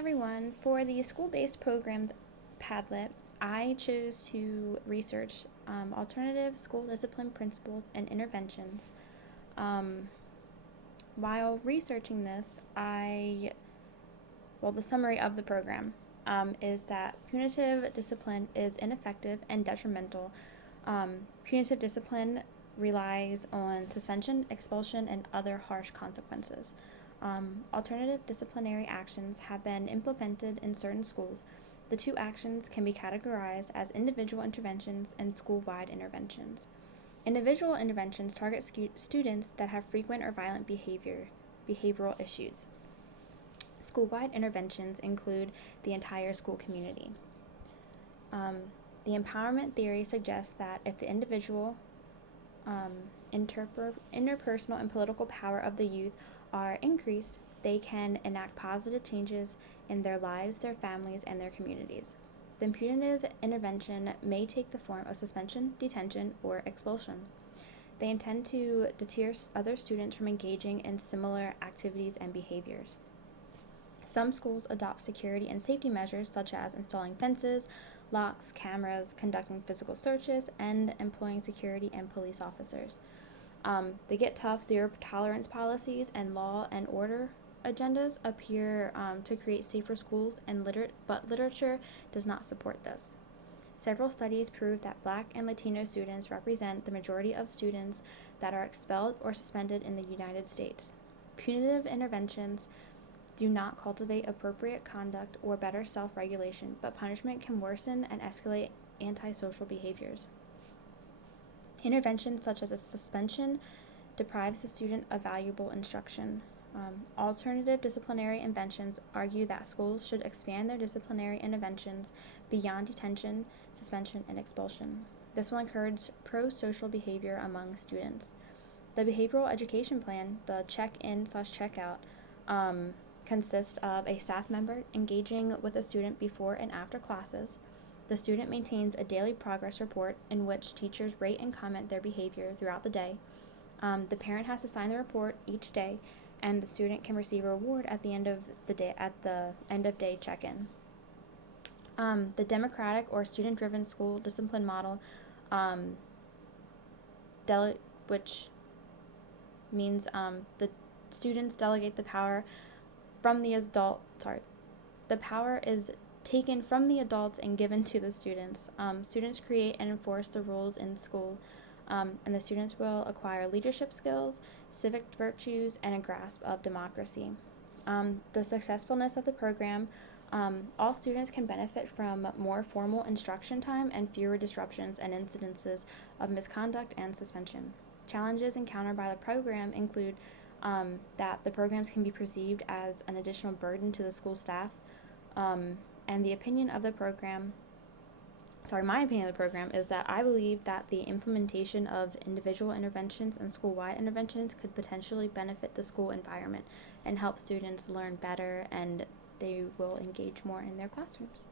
everyone. For the school-based program Padlet, I chose to research alternative school discipline principles and interventions. Um, while researching this, the summary of the program is that punitive discipline is ineffective and detrimental. Punitive discipline relies on suspension, expulsion, and other harsh consequences. Alternative disciplinary actions have been implemented in certain schools. The two actions can be categorized as individual interventions and school-wide interventions. Individual interventions target students that have frequent or violent behavioral issues. School-wide interventions include the entire school community. The empowerment theory suggests that if the individual, interpersonal, and political power of the youth are increased, they can enact positive changes in their lives, their families, and their communities. The punitive intervention may take the form of suspension, detention, or expulsion. They intend to deter other students from engaging in similar activities and behaviors. Some schools adopt security and safety measures such as installing fences, locks, cameras, conducting physical searches, and employing security and police officers. The Get Tough zero tolerance policies and law and order agendas appear to create safer schools, but literature does not support this. Several studies prove that Black and Latino students represent the majority of students that are expelled or suspended in the United States. Punitive interventions do not cultivate appropriate conduct or better self-regulation, but punishment can worsen and escalate antisocial behaviors. Interventions such as a suspension deprives the student of valuable instruction. Alternative disciplinary interventions argue that schools should expand their disciplinary interventions beyond detention, suspension, and expulsion. This will encourage pro-social behavior among students. The behavioral education plan, the check-in/checkout, consists of a staff member engaging with a student before and after classes. The student maintains a daily progress report in which teachers rate and comment their behavior throughout the day. The parent has to sign the report each day, and the student can receive a reward at the end of the day end-of-day check-in. The democratic or student-driven school discipline model, which means the students delegate the power from the the power is taken from the adults and given to the students. Students create and enforce the rules in school, and the students will acquire leadership skills, civic virtues, and a grasp of democracy. The successfulness of the program, all students can benefit from more formal instruction time and fewer disruptions and incidences of misconduct and suspension. Challenges encountered by the program include that the programs can be perceived as an additional burden to the school staff, and my opinion of the program is that I believe that the implementation of individual interventions and school-wide interventions could potentially benefit the school environment and help students learn better, and they will engage more in their classrooms.